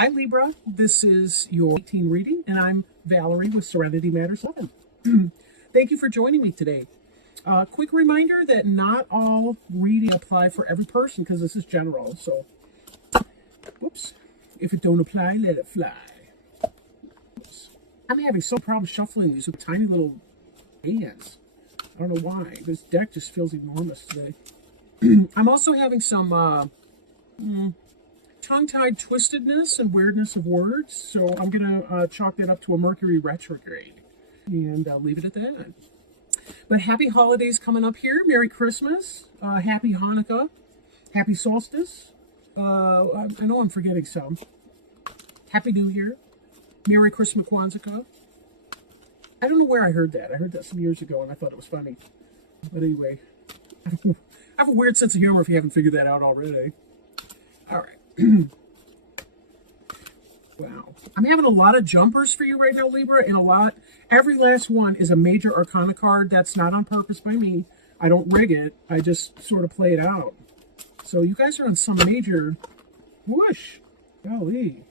Hi Libra, this is your 18 reading, and I'm Valerie with Serenity Matters 11. Thank you for joining me today. Quick reminder that not all reading apply for every person because this is general. So, whoops, if it don't apply, let it fly. Oops. I'm having some problem shuffling these with tiny little hands. I don't know why. This deck just feels enormous today. I'm also having some tongue-tied twistedness and weirdness of words, so I'm going to chalk that up to a Mercury retrograde, and I'll leave it at that. But happy holidays coming up here. Merry Christmas, happy Hanukkah, happy solstice. I know I'm forgetting some. Happy New Year, Merry Christmas Kwanzaa. I don't know where I heard that. I heard that some years ago, and I thought it was funny. But anyway, I have a weird sense of humor if you haven't figured that out already. All right. Wow. I'm having a lot of jumpers for you right now, Libra, and every last one is a major arcana card. That's not on purpose by me. I don't rig it. I just sort of play it out. So you guys are on some major whoosh. Golly.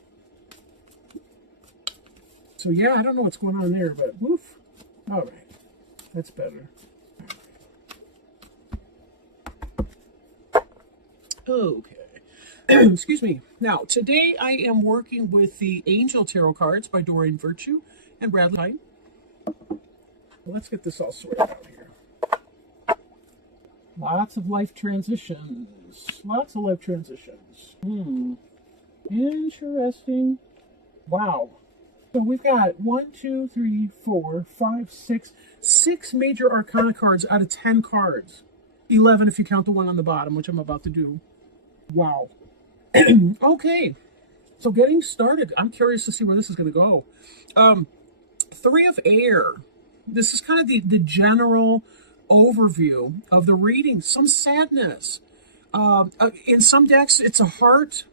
So yeah, I don't know what's going on there, but woof. All right. That's better. Okay. Excuse me. Now, today I am working with the Angel Tarot cards by Doreen Virtue and Bradley Hyde. Well, let's get this all sorted out here. Lots of life transitions. Lots of life transitions. Interesting. Wow. So we've got 6 major arcana cards out of 10 cards. 11 if you count the one on the bottom, which I'm about to do. Wow. Okay, so getting started. I'm curious to see where this is going to go. 3 of Air. This is kind of the general overview of the reading. Some sadness. In some decks, it's a heart,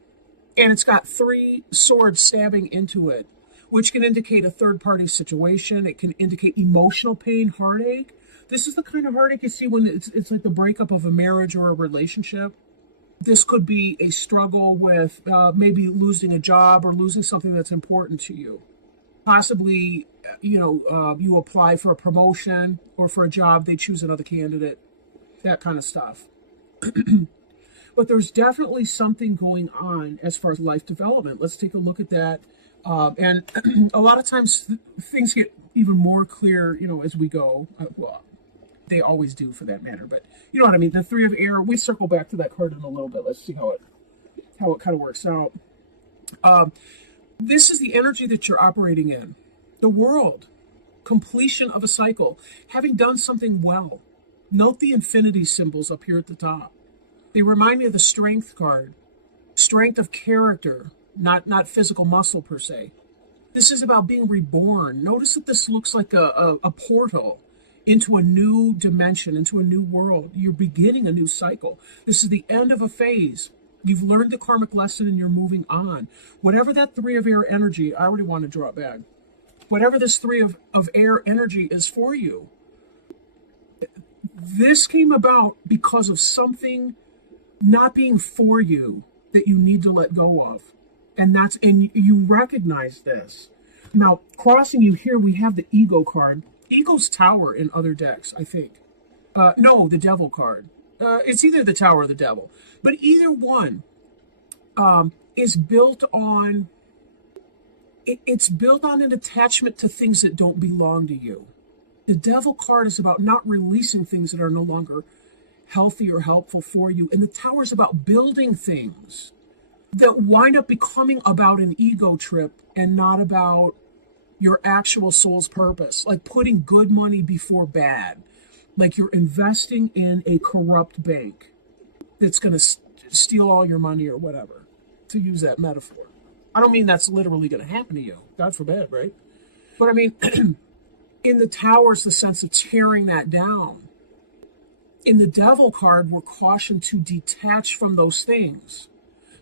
and it's got 3 swords stabbing into it, which can indicate a third-party situation. It can indicate emotional pain, heartache. This is the kind of heartache you see when it's like the breakup of a marriage or a relationship. This could be a struggle with maybe losing a job or losing something that's important to you. Possibly, you apply for a promotion or for a job, they choose another candidate, that kind of stuff. But there's definitely something going on as far as life development. Let's take a look at that. And a lot of times things get even more clear, as we go. Well, they always do, for that matter, but you know what I mean. The 3 of Air. We circle back to that card in a little bit. Let's see how it kind of works out. This is the energy that you're operating in. The world, completion of a cycle, having done something well. Note the infinity symbols up here at the top. They remind me of the Strength card. Strength of character, not physical muscle per se. This is about being reborn. Notice that this looks like a portal into a new dimension, into a new world. You're beginning a new cycle. This is the end of a phase. You've learned the karmic lesson and you're moving on. Whatever that 3 of Air energy, I already want to draw it back. Whatever this 3 of Air energy is for you, this came about because of something not being for you that you need to let go of. And you recognize this. Now, crossing you here, we have the Ego card. Ego's Tower in other decks, I think. No, the Devil card. It's either the Tower or the Devil. But either one is built on... It's built on an attachment to things that don't belong to you. The Devil card is about not releasing things that are no longer healthy or helpful for you. And the Tower is about building things that wind up becoming about an ego trip and not about your actual soul's purpose, like putting good money before bad, like you're investing in a corrupt bank that's going to steal all your money or whatever, to use that metaphor. I don't mean that's literally going to happen to you, God forbid, right? But I mean, in the Tower is the sense of tearing that down. In the Devil card, we're cautioned to detach from those things.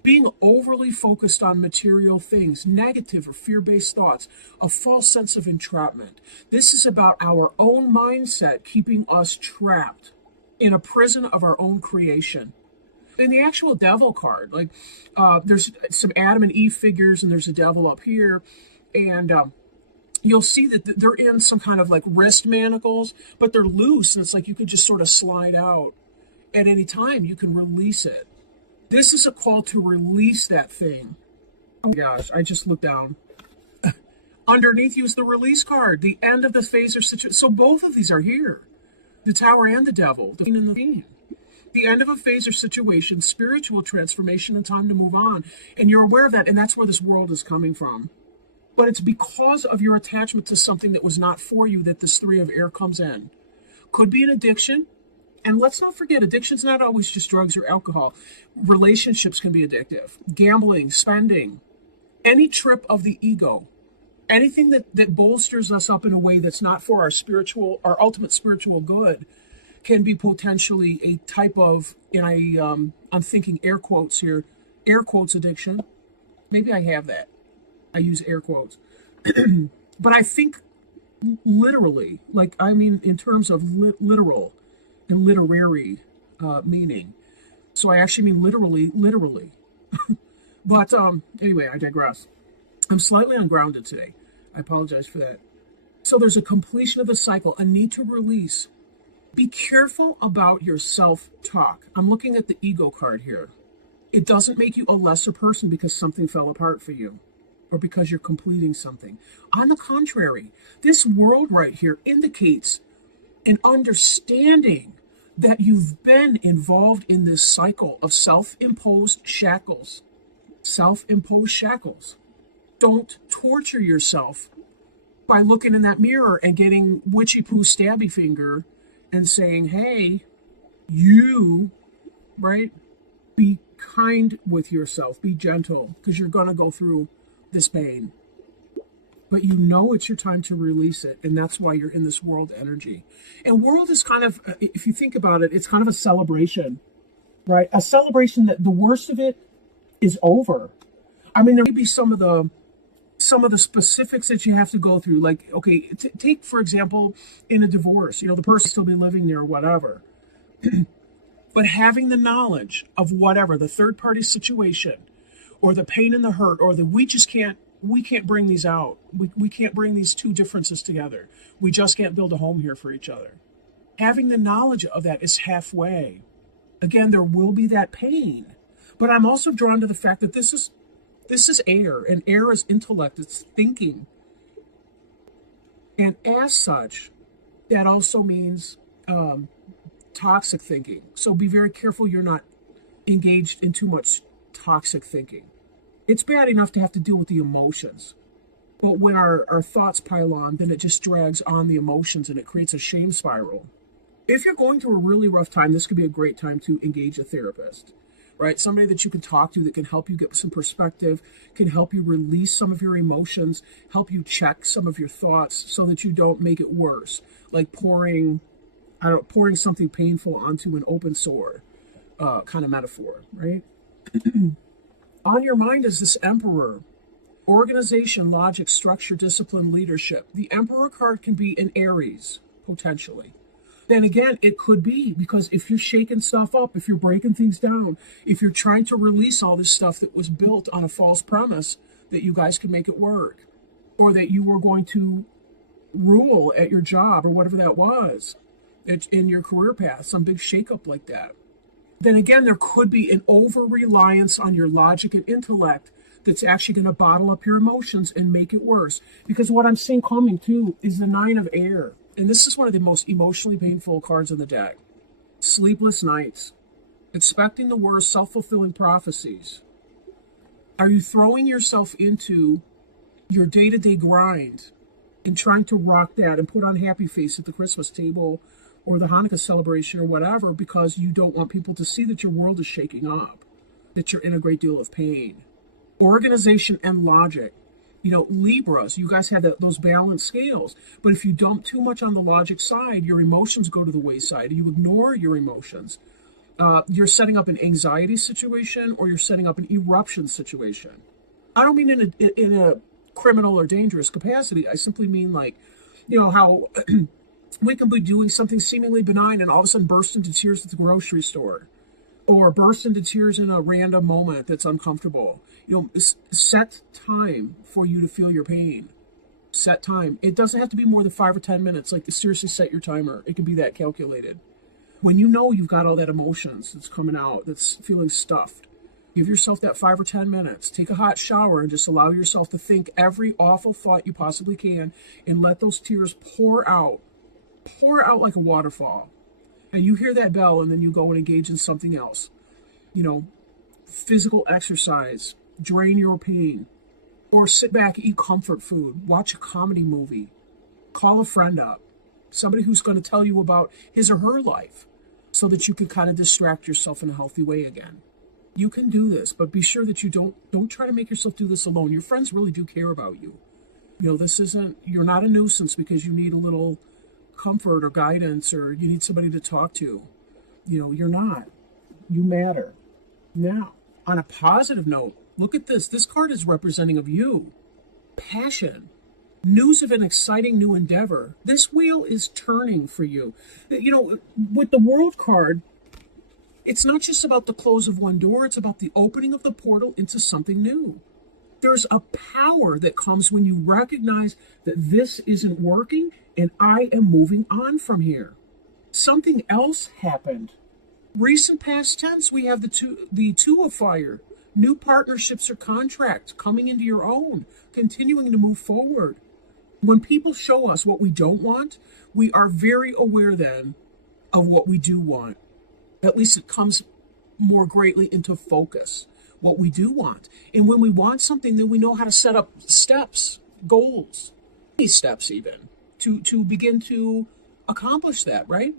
Being overly focused on material things, negative or fear-based thoughts, a false sense of entrapment. This is about our own mindset keeping us trapped in a prison of our own creation. in the actual devil card, like there's some Adam and Eve figures, and there's a devil up here, and you'll see that they're in some kind of like wrist manacles, but they're loose, and it's like you could just sort of slide out at any time. You can release it. This is a call to release that thing. Oh my gosh, I just looked down. Underneath you is the release card, the end of the phase or situation. So both of these are here. The Tower and the Devil, the Queen and the Fiend. The end of a phase or situation, spiritual transformation, and time to move on. And you're aware of that, and that's where this world is coming from. But it's because of your attachment to something that was not for you that this Three of Air comes in. Could be an addiction. And let's not forget, addiction's not always just drugs or alcohol. Relationships can be addictive. Gambling, spending, any trip of the ego. Anything that bolsters us up in a way that's not for our ultimate spiritual good can be potentially a type of, and I'm thinking air quotes here, air quotes addiction. Maybe I have that. I use air quotes. But I think literally, like, I mean, in terms of literal and literary meaning. So I actually mean literally. But anyway, I digress. I'm slightly ungrounded today. I apologize for that. So there's a completion of the cycle, a need to release. Be careful about your self-talk. I'm looking at the ego card here. It doesn't make you a lesser person because something fell apart for you or because you're completing something. On the contrary, this world right here indicates an understanding that you've been involved in this cycle of self-imposed shackles. Self-imposed shackles. Don't torture yourself by looking in that mirror and getting witchy poo stabby finger and saying, hey, you, right? Be kind with yourself. Be gentle, because you're going to go through this pain. But you know it's your time to release it, and that's why you're in this world energy. And world is kind of, if you think about it, it's kind of a celebration, right? A celebration that the worst of it is over. I mean, there may be some of the specifics that you have to go through, like, okay, take, for example, in a divorce, the person still be living there or whatever. But having the knowledge of whatever, the third party situation or the pain and the hurt or we can't bring these out. We can't bring these two differences together. We just can't build a home here for each other. Having the knowledge of that is halfway. Again, there will be that pain, but I'm also drawn to the fact that this is air, and air is intellect, it's thinking. And as such, that also means toxic thinking. So be very careful you're not engaged in too much toxic thinking. It's bad enough to have to deal with the emotions. But when our thoughts pile on, then it just drags on the emotions and it creates a shame spiral. If you're going through a really rough time, this could be a great time to engage a therapist. Right? Somebody that you can talk to that can help you get some perspective, can help you release some of your emotions, help you check some of your thoughts so that you don't make it worse. Like pouring something painful onto an open sore kind of metaphor, right? On your mind is this Emperor. Organization, logic, structure, discipline, leadership. The Emperor card can be in Aries, potentially. Then again, it could be because if you're shaking stuff up, if you're breaking things down, if you're trying to release all this stuff that was built on a false premise that you guys can make it work, or that you were going to rule at your job or whatever that was in your career path, some big shakeup like that. Then again, there could be an over-reliance on your logic and intellect that's actually going to bottle up your emotions and make it worse. Because what I'm seeing coming too is the Nine of Air. And this is one of the most emotionally painful cards in the deck. Sleepless nights. Expecting the worst, self-fulfilling prophecies. Are you throwing yourself into your day-to-day grind and trying to rock that and put on happy face at the Christmas table or the Hanukkah celebration or whatever because you don't want people to see that your world is shaking up, that you're in a great deal of pain? Organization and logic. Libras, you guys have those balanced scales. But if you dump too much on the logic side, your emotions go to the wayside. You ignore your emotions. You're setting up an anxiety situation or you're setting up an eruption situation. I don't mean in a criminal or dangerous capacity. I simply mean like, how we can be doing something seemingly benign and all of a sudden burst into tears at the grocery store. or burst into tears in a random moment that's uncomfortable. Set time for you to feel your pain. Set time. It doesn't have to be more than 5 or 10 minutes. Like, seriously, set your timer. It can be that calculated. When you know you've got all that emotions that's coming out, that's feeling stuffed, give yourself that 5 or 10 minutes. Take a hot shower and just allow yourself to think every awful thought you possibly can and let those tears pour out. Pour out like a waterfall. And you hear that bell and then you go and engage in something else. Physical exercise, drain your pain, or sit back, eat comfort food, watch a comedy movie, call a friend up, somebody who's going to tell you about his or her life so that you can kind of distract yourself in a healthy way again. You can do this, but be sure that you don't try to make yourself do this alone. Your friends really do care about you. You're not a nuisance because you need a little comfort or guidance or you need somebody to talk to. You're not. You matter. Now, on a positive note, look at this. This card is representing of you. Passion. News of an exciting new endeavor. This wheel is turning for you. With the World card, it's not just about the close of one door. It's about the opening of the portal into something new. There's a power that comes when you recognize that this isn't working and I am moving on from here. Something else happened. Recent past tense, we have the two of fire. New partnerships or contracts coming into your own, continuing to move forward. When people show us what we don't want, we are very aware then of what we do want. At least it comes more greatly into focus, what we do want. And when we want something, then we know how to set up steps, goals, these steps even, to begin to accomplish that, right?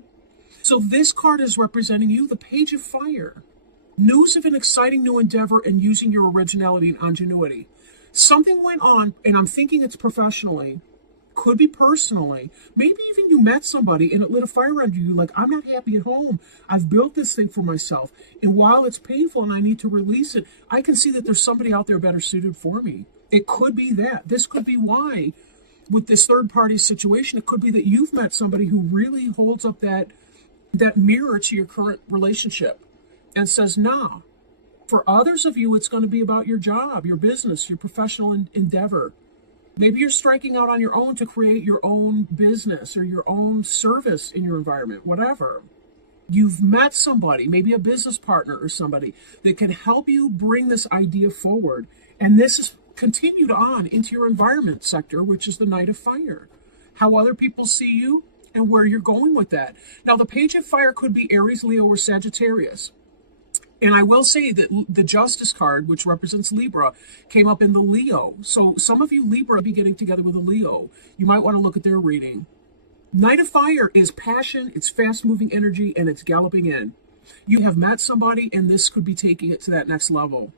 So this card is representing you, the Page of Fire. News of an exciting new endeavor and using your originality and ingenuity. Something went on, and I'm thinking it's professionally, could be personally. Maybe even you met somebody and it lit a fire under you. Like, I'm not happy at home. I've built this thing for myself. And while it's painful and I need to release it, I can see that there's somebody out there better suited for me. It could be that. This could be why, with this third-party situation, it could be that you've met somebody who really holds up that mirror to your current relationship and says, nah. For others of you, it's going to be about your job, your business, your professional endeavor. Maybe you're striking out on your own to create your own business or your own service in your environment, whatever. You've met somebody, maybe a business partner or somebody that can help you bring this idea forward. And this is continued on into your environment sector, which is the Knight of Fire. How other people see you and where you're going with that. Now, the Page of Fire could be Aries, Leo, or Sagittarius. And I will say that the Justice card, which represents Libra, came up in the Leo. So some of you Libra be getting together with a Leo. You might want to look at their reading. Knight of Fire is passion, it's fast-moving energy, and it's galloping in. You have met somebody, and this could be taking it to that next level.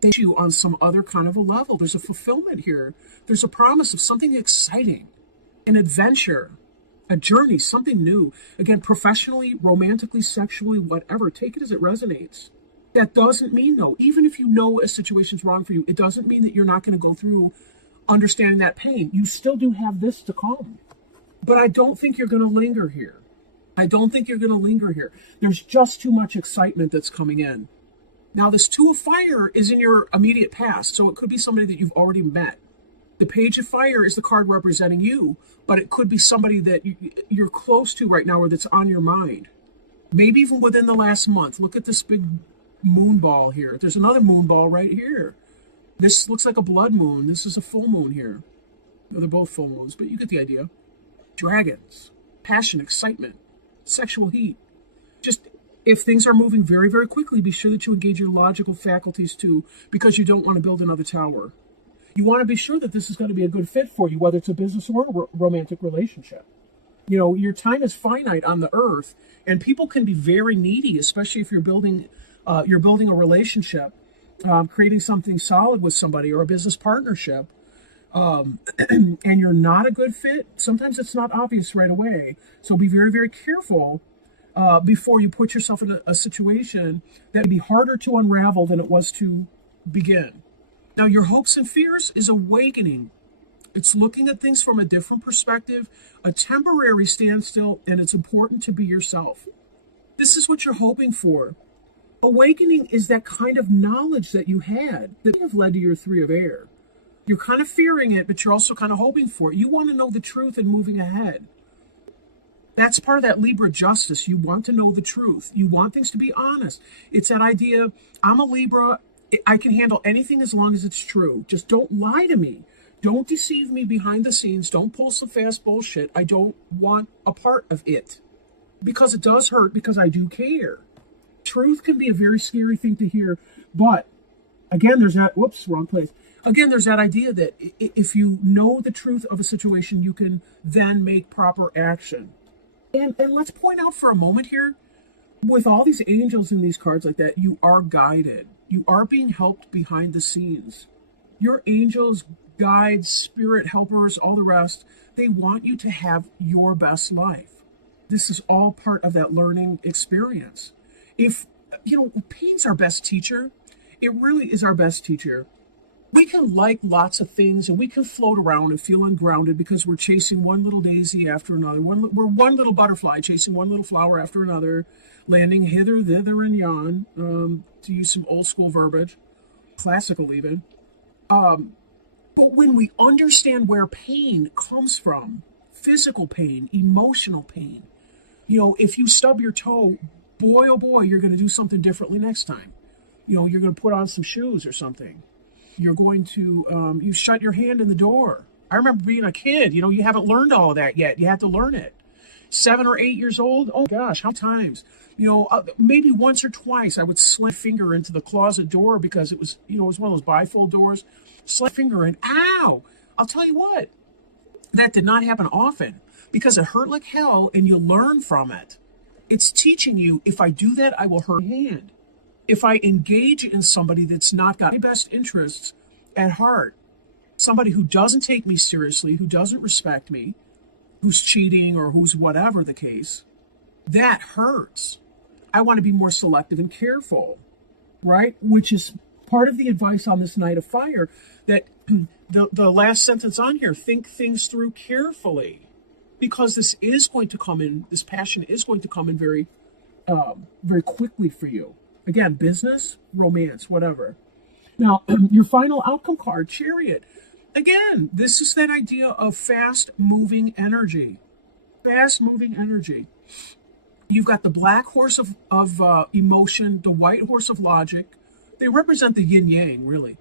They you on some other kind of a level. There's a fulfillment here. There's a promise of something exciting, an adventure, a journey, something new. Again, professionally, romantically, sexually, whatever. Take it as it resonates. That doesn't mean, though, even if you know a situation's wrong for you, it doesn't mean that you're not going to go through understanding that pain. You still do have this to come. But I don't think you're going to linger here. I don't think you're going to linger here. There's just too much excitement that's coming in. Now, this Two of Fire is in your immediate past, so it could be somebody that you've already met. The Page of Fire is the card representing you, but it could be somebody that you're close to right now or that's on your mind. Maybe even within the last month. Look at this big moon ball here. There's another moon ball right here. This looks like a blood moon. This is a full moon here. No, they're both full moons, but you get the idea. Dragons, passion, excitement, sexual heat. Just if things are moving very, very quickly, be sure that you engage your logical faculties too, because you don't want to build another tower. You want to be sure that this is going to be a good fit for you, whether it's a business or a romantic relationship. Your time is finite on the earth, and people can be very needy, especially if you're building a relationship, creating something solid with somebody or a business partnership, and you're not a good fit. Sometimes it's not obvious right away. So be very, very careful before you put yourself in a situation that would be harder to unravel than it was to begin. Now, your hopes and fears is awakening. It's looking at things from a different perspective, a temporary standstill, and it's important to be yourself. This is what you're hoping for. Awakening is that kind of knowledge that you had that may have led to your Three of Air. You're kind of fearing it, but you're also kind of hoping for it. You want to know the truth and moving ahead. That's part of that Libra justice. You want to know the truth. You want things to be honest. It's that idea, I'm a Libra, I can handle anything as long as it's true. Just don't lie to me. Don't deceive me behind the scenes. Don't pull some fast bullshit. I don't want a part of it. Because it does hurt, because I do care. Truth can be a very scary thing to hear. But, again, there's that, whoops, wrong place. Again, there's that idea that if you know the truth of a situation, you can then make proper action. And let's point out for a moment here, with all these angels in these cards like that, you are guided. You are being helped behind the scenes. Your angels, guides, spirit helpers, all the rest, they want you to have your best life. This is all part of that learning experience. If, pain's our best teacher. It really is our best teacher. We can like lots of things and we can float around and feel ungrounded because we're chasing one little daisy after another. We're one little butterfly chasing one little flower after another, landing hither, thither, and yon, to use some old school verbiage, classical even. But when we understand where pain comes from, physical pain, emotional pain, if you stub your toe, boy, oh boy, you're going to do something differently next time. You're going to put on some shoes or something. You're going to, you shut your hand in the door. I remember being a kid, you haven't learned all of that yet. You have to learn it. 7 or 8 years old, oh gosh, how many times? Maybe once or twice I would slide my finger into the closet door because it was, it was one of those bifold doors. Slide finger in, ow! I'll tell you what, that did not happen often because it hurt like hell and you learn from it. It's teaching you, if I do that, I will hurt my hand. If I engage in somebody that's not got my best interests at heart, somebody who doesn't take me seriously, who doesn't respect me, who's cheating or who's whatever the case, that hurts. I want to be more selective and careful, right? Which is part of the advice on this Knight of Fire, that the last sentence on here, think things through carefully, because this is going to come in, this passion is going to come in very, very quickly for you. Again, business, romance, whatever. Now, your final outcome card, Chariot. Again, this is that idea of fast-moving energy. Fast-moving energy. You've got the black horse of emotion, the white horse of logic. They represent the yin-yang, really.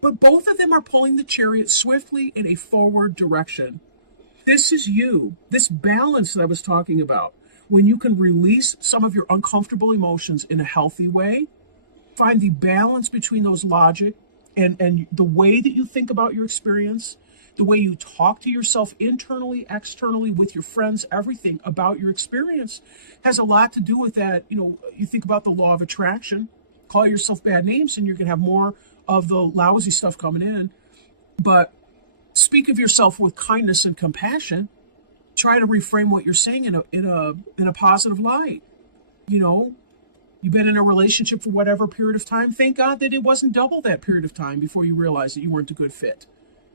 But both of them are pulling the chariot swiftly in a forward direction. This is you, this balance that I was talking about. When you can release some of your uncomfortable emotions in a healthy way, find the balance between those logic and the way that you think about your experience, the way you talk to yourself internally, externally, with your friends, everything about your experience has a lot to do with that. You think about the law of attraction, call yourself bad names and you're going to have more of the lousy stuff coming in. But speak of yourself with kindness and compassion. Try to reframe what you're saying in a positive light. You've been in a relationship for whatever period of time. Thank God that it wasn't double that period of time before you realized that you weren't a good fit.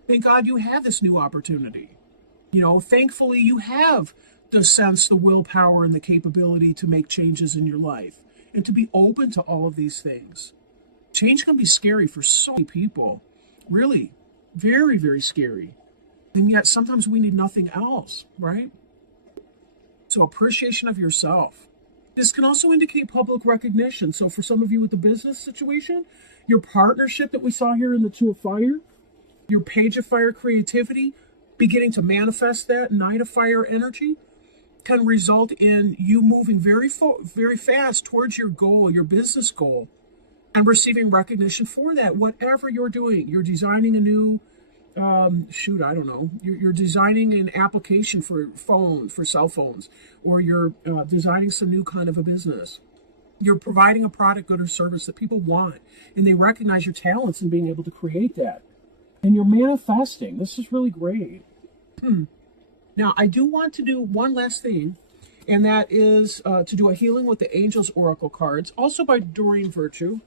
Thank God you have this new opportunity. Thankfully you have the sense, the willpower, and the capability to make changes in your life and to be open to all of these things. Change can be scary for so many people. Really, very, very scary. And yet sometimes we need nothing else, right? So appreciation of yourself. This can also indicate public recognition. So for some of you with the business situation, your partnership that we saw here in the Two of Fire, your Page of Fire creativity, beginning to manifest that Knight of Fire energy, can result in you moving very fast towards your goal, your business goal, and receiving recognition for that. Whatever you're doing, you're designing a new I don't know. You're designing an application for cell phones, or you're designing some new kind of a business. You're providing a product, good, or service that people want, and they recognize your talents in being able to create that. And you're manifesting. This is really great. Now, I do want to do one last thing, and that is to do a healing with the Angels Oracle cards, also by Doreen Virtue.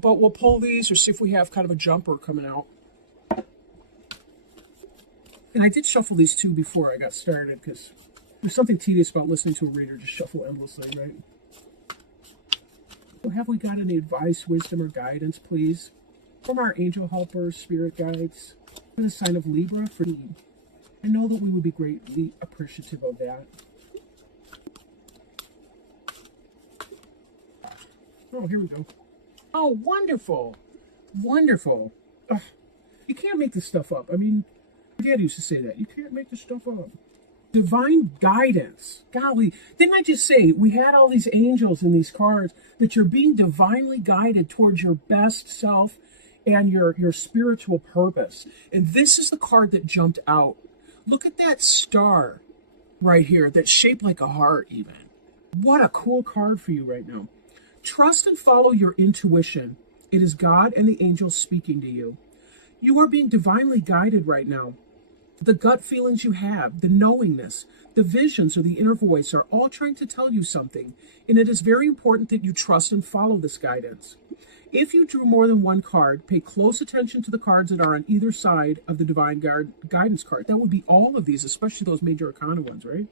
But we'll pull these or see if we have kind of a jumper coming out. And I did shuffle these two before I got started because there's something tedious about listening to a reader just shuffle endlessly, right? So have we got any advice, wisdom, or guidance, please, from our angel helpers, spirit guides, for the sign of Libra for me? I know that we would be greatly appreciative of that. Oh, here we go. Oh, wonderful. Wonderful. Ugh, you can't make this stuff up. I mean, my dad used to say that. You can't make this stuff up. Divine guidance. Golly, didn't I just say we had all these angels in these cards, that you're being divinely guided towards your best self and your spiritual purpose? And this is the card that jumped out. Look at that star right here that's shaped like a heart even. What a cool card for you right now. Trust and follow your intuition. It is God and the angels speaking to you. You are being divinely guided right now. The gut feelings you have, the knowingness, the visions, or the inner voice are all trying to tell you something, and it is very important that you trust and follow this guidance. If you drew more than one card, pay close attention to the cards that are on either side of the divine guidance card. That would be all of these, especially those major arcana ones, right?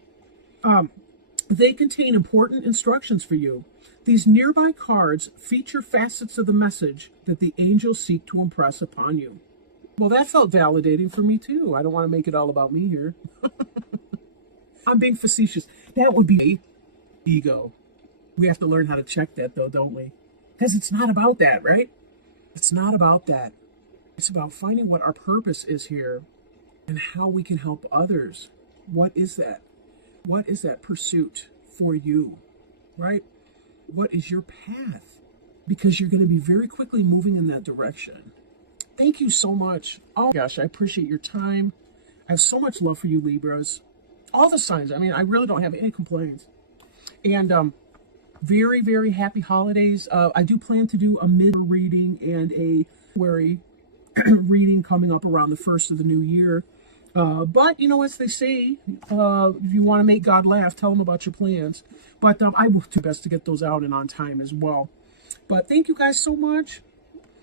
They contain important instructions for you. These nearby cards feature facets of the message that the angels seek to impress upon you. Well, that felt validating for me, too. I don't want to make it all about me here. I'm being facetious. That would be ego. We have to learn how to check that, though, don't we? Because it's not about that, right? It's not about that. It's about finding what our purpose is here and how we can help others. What is that? What is that pursuit for you, right? What is your path? Because you're going to be very quickly moving in that direction. Thank you so much. Oh gosh, I appreciate your time. I have so much love for you, Libras. All the signs. I mean, I really don't have any complaints. And very, very happy holidays. I do plan to do a mid reading and a February reading coming up around the 1st of the new year. But, you know, as they say, if you want to make God laugh, tell him about your plans. But I will do best to get those out and on time as well. But thank you guys so much.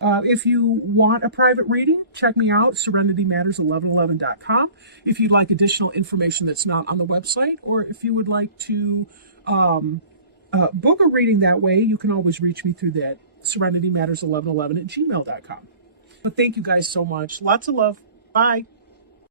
If you want a private reading, check me out, serenitymatters1111.com. If you'd like additional information that's not on the website, or if you would like to book a reading that way, you can always reach me through that, serenitymatters1111 at gmail.com. But thank you guys so much. Lots of love. Bye.